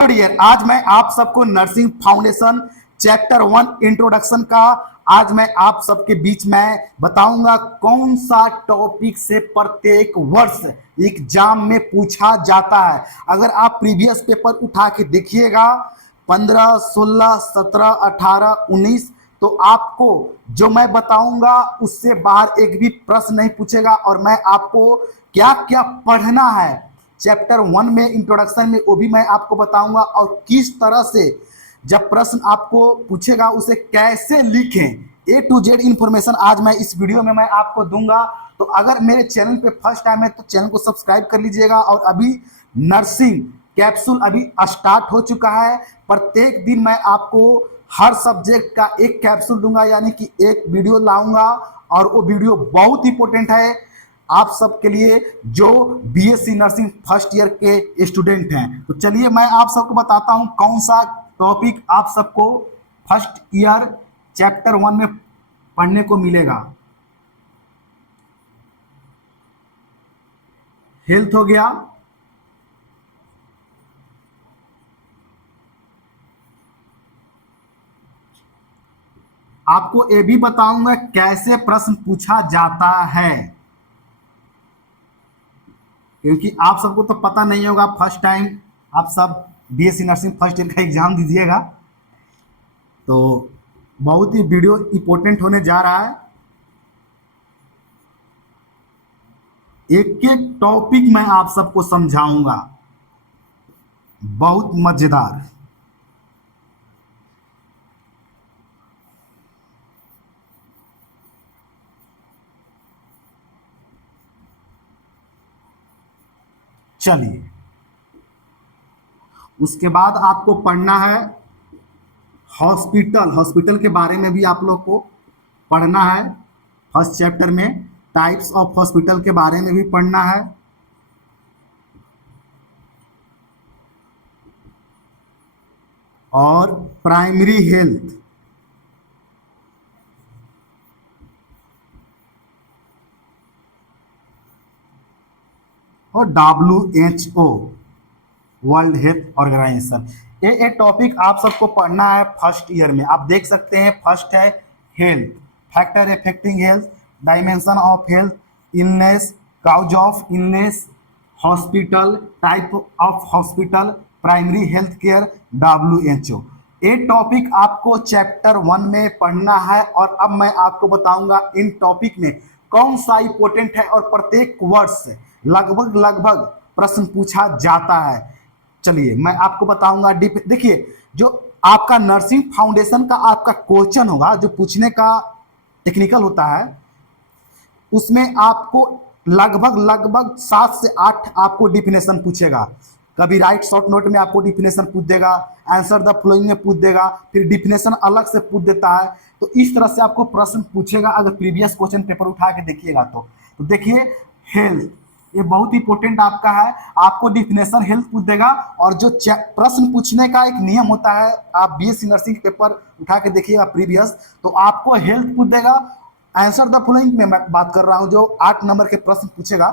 Dear, आज मैं आप सबको नर्सिंग फाउंडेशन चैप्टर 1 इंट्रोडक्शन का आज मैं आप सबके बीच में बताऊंगा कौन सा टॉपिक से प्रत्येक वर्ष एग्जाम में पूछा जाता है। अगर आप प्रीवियस पेपर उठा के देखिएगा 15, 16, 17, 18, 19, तो आपको जो मैं बताऊंगा उससे बाहर एक भी प्रश्न नहीं पूछेगा। और मैं आपको क्या क्या पढ़ना है चैप्टर 1 में इंट्रोडक्शन में वो भी मैं आपको बताऊंगा, और किस तरह से जब प्रश्न आपको पूछेगा उसे कैसे लिखें, A to Z इंफॉर्मेशन आज मैं इस वीडियो में मैं आपको दूंगा। तो अगर मेरे चैनल पे फर्स्ट टाइम है तो चैनल को सब्सक्राइब कर लीजिएगा। और अभी नर्सिंग कैप्सूल अभी स्टार्ट हो चुका है। प्रत्येक दिन मैं आपको हर सब्जेक्ट का एक कैप्सूल दूंगा, यानी कि एक वीडियो लाऊंगा, और वो वीडियो बहुत इंपॉर्टेंट है आप सबके लिए जो बीएससी नर्सिंग फर्स्ट ईयर के स्टूडेंट हैं। तो चलिए मैं आप सबको बताता हूं कौन सा टॉपिक आप सबको फर्स्ट ईयर चैप्टर 1 में पढ़ने को मिलेगा। हेल्थ हो गया, आपको ये भी बताऊंगा कैसे प्रश्न पूछा जाता है, क्योंकि आप सबको तो पता नहीं होगा। फर्स्ट टाइम आप सब बीएससी नर्सिंग फर्स्ट ईयर का एग्जाम दीजिएगा, तो बहुत ही वीडियो इंपॉर्टेंट होने जा रहा है। एक एक टॉपिक मैं आप सबको समझाऊंगा, बहुत मजेदार। चलिए, उसके बाद आपको पढ़ना है हॉस्पिटल के बारे में भी आप लोग को पढ़ना है। फर्स्ट चैप्टर में टाइप्स ऑफ हॉस्पिटल के बारे में भी पढ़ना है। और प्राइमरी हेल्थ, और WHO वर्ल्ड हेल्थ ऑर्गेनाइजेशन। ये टॉपिक आप सबको पढ़ना है फर्स्ट ईयर में। आप देख सकते हैं फर्स्ट है health, factor affecting health, dimension of health, illness, cause of illness, hospital, type of hospital, primary health care, WHO। ये टॉपिक आपको चैप्टर 1 में पढ़ना है। और अब मैं आपको बताऊंगा इन टॉपिक में कौन सा इंपॉर्टेंट है और प्रत्येक वर्ष लगभग प्रश्न पूछा जाता है। चलिए मैं आपको बताऊंगा। देखिए, जो आपका नर्सिंग फाउंडेशन का आपका क्वेश्चन होगा जो पूछने का टेक्निकल होता है, उसमें आपको लगभग 7 से 8 आपको डिफिनेशन पूछेगा। कभी राइट शॉर्ट नोट में आपको डिफिनेशन पूछ देगा, आंसर द फॉलोइंग में पूछ देगा, फिर डिफिनेशन अलग से पूछ देता है। तो इस तरह से आपको प्रश्न पूछेगा अगर प्रीवियस क्वेश्चन पेपर उठा के देखिएगा तो देखिए हेल्थ, ये बहुत इंपॉर्टेंट आपका है। आपको डिफिनेशन हेल्थ पूछ देगा। और जो प्रश्न पूछने का एक नियम होता है, आप बीएससी नर्सिंग पेपर उठा के देखिएगा प्रीवियस, तो आपको हेल्थ पूछ देगा। आंसर द फॉलोइंग में मैं बात कर रहा हूं, जो 8 नंबर के प्रश्न पूछेगा,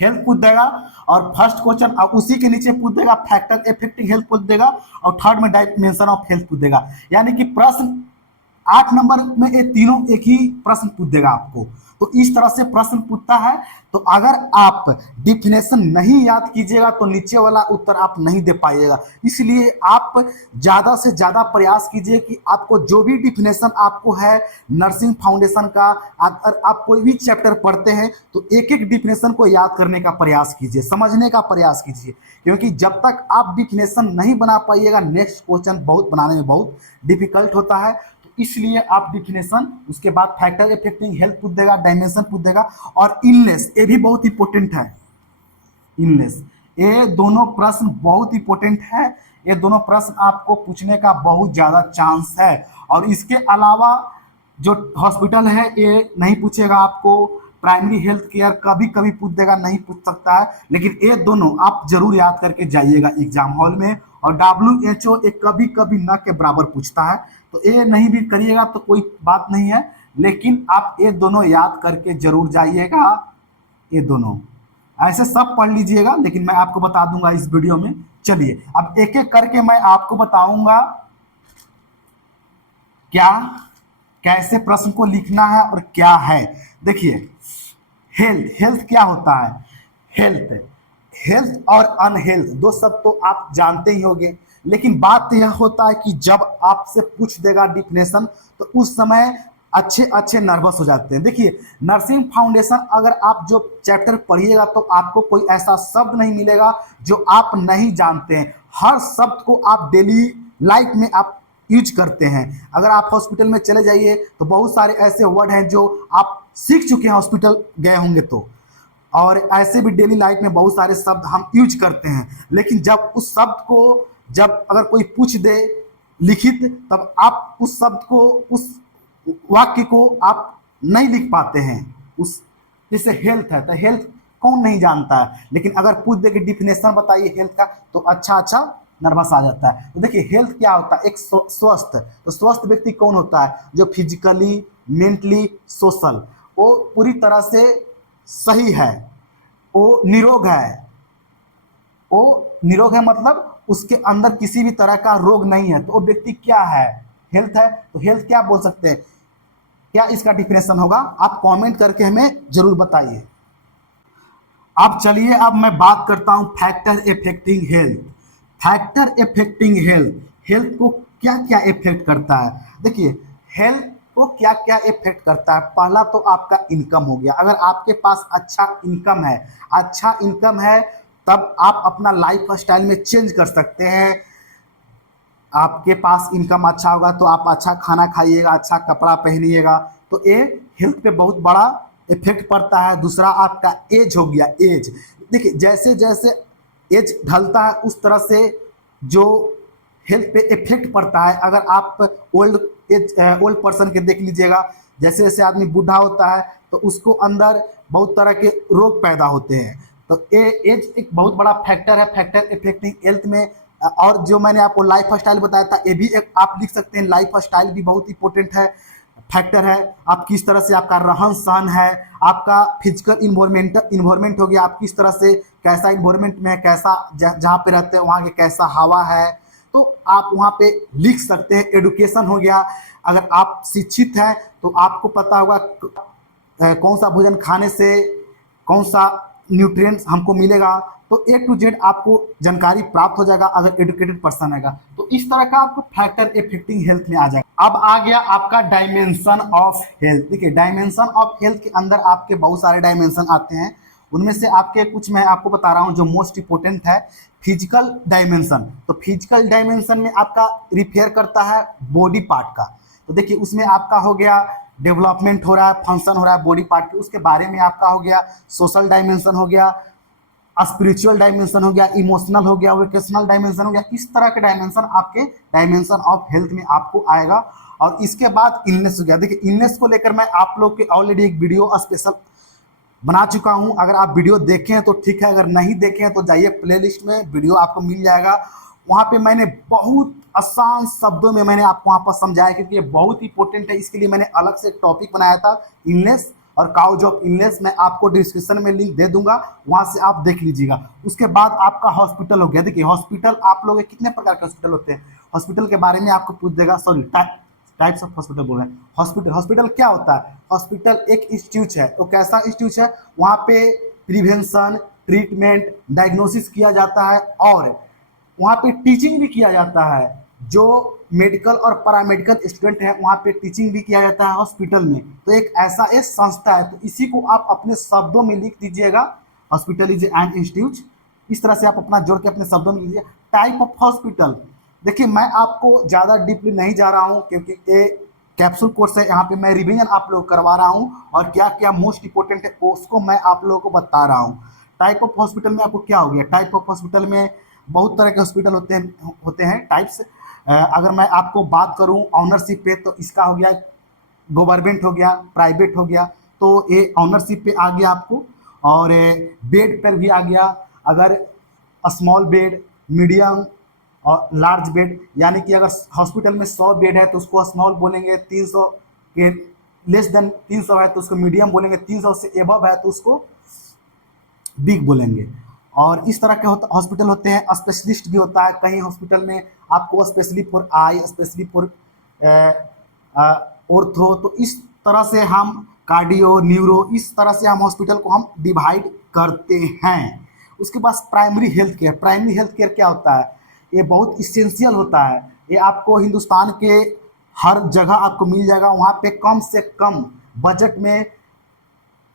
हेल्थ पूछ देगा। और फर्स्ट क्वेश्चन अब उसी के नीचे पूछ देगा फैक्टर अफेक्टिंग हेल्थ पूछ देगा, और थर्ड में डायमेंशन ऑफ हेल्थ पूछ देगा। यानी कि प्रश्न 8 नंबर में ये तीनों एक ही प्रश्न पूछ देगा आपको। तो इस तरह से प्रश्न पूछता है। तो अगर आप डिफिनेशन नहीं याद कीजिएगा तो नीचे वाला उत्तर आप नहीं दे पाइएगा। इसलिए आप ज्यादा से ज्यादा प्रयास कीजिए कि आपको जो भी डिफिनेशन आपको है नर्सिंग फाउंडेशन का, अगर आप कोई भी चैप्टर पढ़ते हैं तो एक एक डिफिनेशन को याद करने का प्रयास कीजिए, समझने का प्रयास कीजिए। क्योंकि जब तक आप डिफिनेशन नहीं बना पाइएगा नेक्स्ट क्वेश्चन बहुत बनाने में बहुत डिफिकल्ट होता है। इसलिए आप डिफिनेशन, उसके बाद फैक्टर अफेक्टिंग हेल्थ पूछ देगा, डायमेंशन पूछ देगा, और इलनेस, ये भी बहुत इंपॉर्टेंट है। इलनेस, ये दोनों प्रश्न बहुत इंपॉर्टेंट है। ये दोनों प्रश्न आपको पूछने का बहुत ज्यादा चांस है। और इसके अलावा जो हॉस्पिटल है ये नहीं पूछेगा आपको। प्राइमरी हेल्थ केयर कभी कभी पूछ देगा, नहीं पूछ सकता है, लेकिन ये दोनों आप जरूर याद करके जाइएगा एग्जाम हॉल में। और WHO एक कभी कभी न के बराबर पूछता है, तो ये नहीं भी करिएगा तो कोई बात नहीं है, लेकिन आप ये दोनों याद करके जरूर जाइएगा, ये दोनों। ऐसे सब पढ़ लीजिएगा, लेकिन मैं आपको बता दूंगा इस वीडियो में। चलिए अब एक एक करके मैं आपको बताऊंगा क्या कैसे प्रश्न को लिखना है और क्या है। देखिए, हेल्थ, हेल्थ क्या होता है? हेल्थ, हेल्थ और अनहेल्थ दो शब्द तो आप जानते ही होंगे, लेकिन बात यह होता है कि जब आपसे पूछ देगा डिफिनेशन तो उस समय अच्छे अच्छे नर्वस हो जाते हैं। देखिए, नर्सिंग फाउंडेशन अगर आप जो चैप्टर पढ़िएगा तो आपको कोई ऐसा शब्द नहीं मिलेगा जो आप नहीं जानते हैं। हर शब्द को आप डेली लाइफ में आप यूज करते हैं। अगर आप हॉस्पिटल में चले जाइए तो बहुत सारे ऐसे वर्ड हैं जो आप सीख चुके हैं, हॉस्पिटल गए होंगे तो। और ऐसे भी डेली लाइफ में बहुत सारे शब्द हम यूज करते हैं, लेकिन जब उस शब्द को जब अगर कोई पूछ दे लिखित, तब आप उस शब्द को, उस वाक्य को आप नहीं लिख पाते हैं। उस जैसे हेल्थ है तो हेल्थ कौन नहीं जानता है, लेकिन अगर पूछ दे कि डिफिनेशन बताइए हेल्थ का तो अच्छा अच्छा नर्वस आ जाता है। तो देखिए, हेल्थ क्या होता है? एक स्वस्थ, तो स्वस्थ व्यक्ति कौन होता है? जो फिजिकली, मेंटली, सोशल, वो पूरी तरह से सही है, वो निरोग है। वो निरोग है मतलब उसके अंदर किसी भी तरह का रोग नहीं है, तो वो व्यक्ति क्या है? हेल्थ है। तो हेल्थ क्या बोल सकते हैं? क्या इसका डिफिनेशन होगा? आप कमेंट करके हमें जरूर बताइए। अब चलिए, अब मैं बात करता हूं factor affecting health. Factor affecting health, health को क्या क्या इफेक्ट करता है? देखिए, हेल्थ को क्या क्या इफेक्ट करता है। पहला तो आपका इनकम हो गया। अगर आपके पास अच्छा इनकम है, अच्छा इनकम है, तब आप अपना लाइफ स्टाइल में चेंज कर सकते हैं। आपके पास इनकम अच्छा होगा तो आप अच्छा खाना खाइएगा, अच्छा कपड़ा पहनिएगा, तो ये हेल्थ पे बहुत बड़ा इफेक्ट पड़ता है। दूसरा आपका एज हो गया। एज, देखिए जैसे जैसे एज ढलता है उस तरह से जो हेल्थ पे इफेक्ट पड़ता है। अगर आप ओल्ड एज, ओल्ड पर्सन के देख लीजिएगा, जैसे जैसे आदमी बूढ़ा होता है तो उसको अंदर बहुत तरह के रोग पैदा होते हैं। तो एज एक बहुत बड़ा फैक्टर है फैक्टर इफेक्टिंग हेल्थ में। और जो मैंने आपको लाइफ स्टाइल बताया था, ये भी एक आप लिख सकते हैं। लाइफ स्टाइल भी बहुत इंपॉर्टेंट है, फैक्टर है। आप किस तरह से आपका रहन सहन है, आपका फिजिकल इन्वायरमेंट हो गया, आप किस तरह से कैसा इन्वायरमेंट में, कैसा जहाँ पे रहते हैं वहाँ के कैसा हवा है, तो आप वहाँ पे लिख सकते हैं। एडुकेशन हो गया, अगर आप शिक्षित हैं तो आपको पता होगा कौन सा भोजन खाने से कौन सा न्यूट्रिएंट्स हमको मिलेगा, तो ए टू जेड आपको जानकारी प्राप्त हो जाएगा अगर एडुकेटेड पर्सन रहेगा। तो इस तरह का आपको फैक्टर इफेक्टिंग हेल्थ में आ जाएगा। अब आ गया आपका डायमेंशन ऑफ हेल्थ। देखिए, डायमेंशन ऑफ हेल्थ के अंदर आपके बहुत सारे डायमेंशन आते हैं, उनमें से आपके कुछ मैं आपको बता रहा हूँ जो मोस्ट इंपोर्टेंट है। फिजिकल डायमेंशन, तो फिजिकल डायमेंशन में आपका रिफेयर करता है बॉडी पार्ट का। तो देखिए, उसमें आपका हो गया डेवलपमेंट हो रहा है, फंक्शन हो रहा है बॉडी पार्ट के, उसके बारे में आपका हो गया। सोशल डायमेंशन हो गया, स्पिरिचुअल डायमेंशन हो गया, इमोशनल हो गया, वोकेशनल डायमेंशन हो गया। इस तरह के डायमेंशन आपके डायमेंशन ऑफ हेल्थ में आपको आएगा। और इसके बाद इलनेस हो गया। देखिए, इलनेस को लेकर मैं आप लोग के ऑलरेडी एक वीडियो स्पेशल बना चुका हूं। अगर आप वीडियो देखे हैं तो ठीक है, अगर नहीं देखे हैं तो जाइए प्लेलिस्ट में, वीडियो आपको मिल जाएगा। वहाँ पे मैंने बहुत आसान शब्दों में मैंने आपको वहाँ पर समझाया, क्योंकि ये बहुत इंपॉर्टेंट है। इसके लिए मैंने अलग से एक टॉपिक बनाया था, इलनेस और काउज ऑफ इलनेस। मैं आपको डिस्क्रिप्शन में लिंक दे दूंगा, वहाँ से आप देख लीजिएगा। उसके बाद आपका हॉस्पिटल हो गया। देखिए, हॉस्पिटल आप लोग कितने प्रकार के हॉस्पिटल होते हैं, हॉस्पिटल के बारे में आपको पूछ देगा। सॉरी, टाइप्स ऑफ हॉस्पिटल बोल रहे हैं। हॉस्पिटल, हॉस्पिटल क्या होता है? हॉस्पिटल एक इंस्टीट्यूट है। तो कैसा इंस्टीट्यूट है? वहाँ पे प्रिवेंशन, ट्रीटमेंट, डायग्नोसिस किया जाता है और वहाँ पे टीचिंग भी किया जाता है। जो मेडिकल और पैरामेडिकल स्टूडेंट हैं वहाँ पे टीचिंग भी किया जाता है हॉस्पिटल में। तो एक ऐसा एक संस्था है, तो इसी को आप अपने शब्दों में लिख दीजिएगा, हॉस्पिटल इज एन इंस्टीट्यूट। इस तरह से आप अपना जोड़ के अपने शब्दों में लीजिए। टाइप ऑफ हॉस्पिटल, देखिए मैं आपको ज़्यादा डीपली नहीं जा रहा हूँ क्योंकि ये कैप्सूल कोर्स है, यहाँ पे मैं रिवीजन आप लोग करवा रहा हूँ और क्या क्या मोस्ट इंपॉर्टेंट है उसको मैं आप लोगों को बता रहा हूँ। टाइप ऑफ हॉस्पिटल में आपको क्या हो गया? टाइप ऑफ हॉस्पिटल में बहुत तरह के हॉस्पिटल होते हैं टाइप्स। अगर मैं आपको बात करूं ऑनरशिप पे, तो इसका हो गया गवर्नमेंट हो गया, प्राइवेट हो गया। तो ये ऑनरशिप पे आ गया आपको। और बेड पर भी आ गया। अगर स्मॉल बेड, मीडियम और लार्ज बेड, यानी कि अगर हॉस्पिटल में 100 बेड है तो उसको स्मॉल बोलेंगे, 300 के लेस देन 300 है तो उसको मीडियम बोलेंगे, 300 से एबव है तो उसको बिग बोलेंगे। और इस तरह के हॉस्पिटल होते हैं, स्पेशलिस्ट भी होता है, कहीं हॉस्पिटल में आपको specially for I, specially for ortho, तो इस तरह से हम कार्डियो, न्यूरो, इस तरह से हम हॉस्पिटल को हम डिवाइड करते हैं। उसके बाद primary health care. Primary health care क्या होता है? ये बहुत इसेंशियल होता है। ये आपको हिंदुस्तान के हर जगह आपको मिल जाएगा। वहाँ पे कम से कम बजट में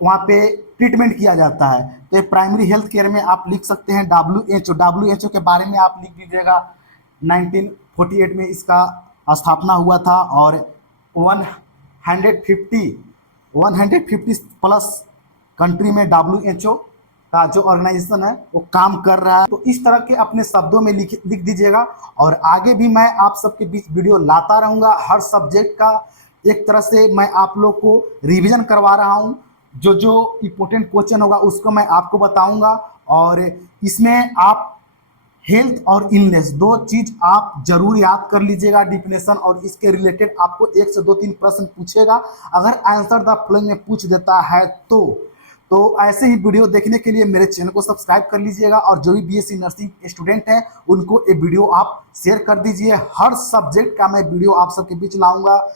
वहाँ पे ट्रीटमेंट किया जाता है। तो ये प्राइमरी हेल्थ केयर में आप लिख सकते हैं WHO। WHO के बारे में आप लिख दीजिएगा। 1948 में इसका स्थापना हुआ था और 150 प्लस कंट्री में WHO का जो ऑर्गेनाइजेशन है वो काम कर रहा है। तो इस तरह के अपने शब्दों में लिख दीजिएगा। और आगे भी मैं आप सबके बीच वीडियो लाता रहूँगा। हर सब्जेक्ट का एक तरह से मैं आप लोग को रिवीजन करवा रहा हूँ। जो जो इम्पोर्टेंट क्वेश्चन होगा उसको मैं आपको बताऊंगा। और इसमें आप हेल्थ और इलनेस दो चीज आप जरूर याद कर लीजिएगा, डिफिनेशन, और इसके रिलेटेड आपको 1 से 2-3 प्रश्न पूछेगा। अगर आंसर द फॉलोइंग में पूछ देता है तो ऐसे ही वीडियो देखने के लिए मेरे चैनल को सब्सक्राइब कर लीजिएगा। और जो भी BSc नर्सिंग स्टूडेंट हैं उनको ये वीडियो आप शेयर कर दीजिए। हर सब्जेक्ट का मैं वीडियो आप सबके बीच लाऊंगा।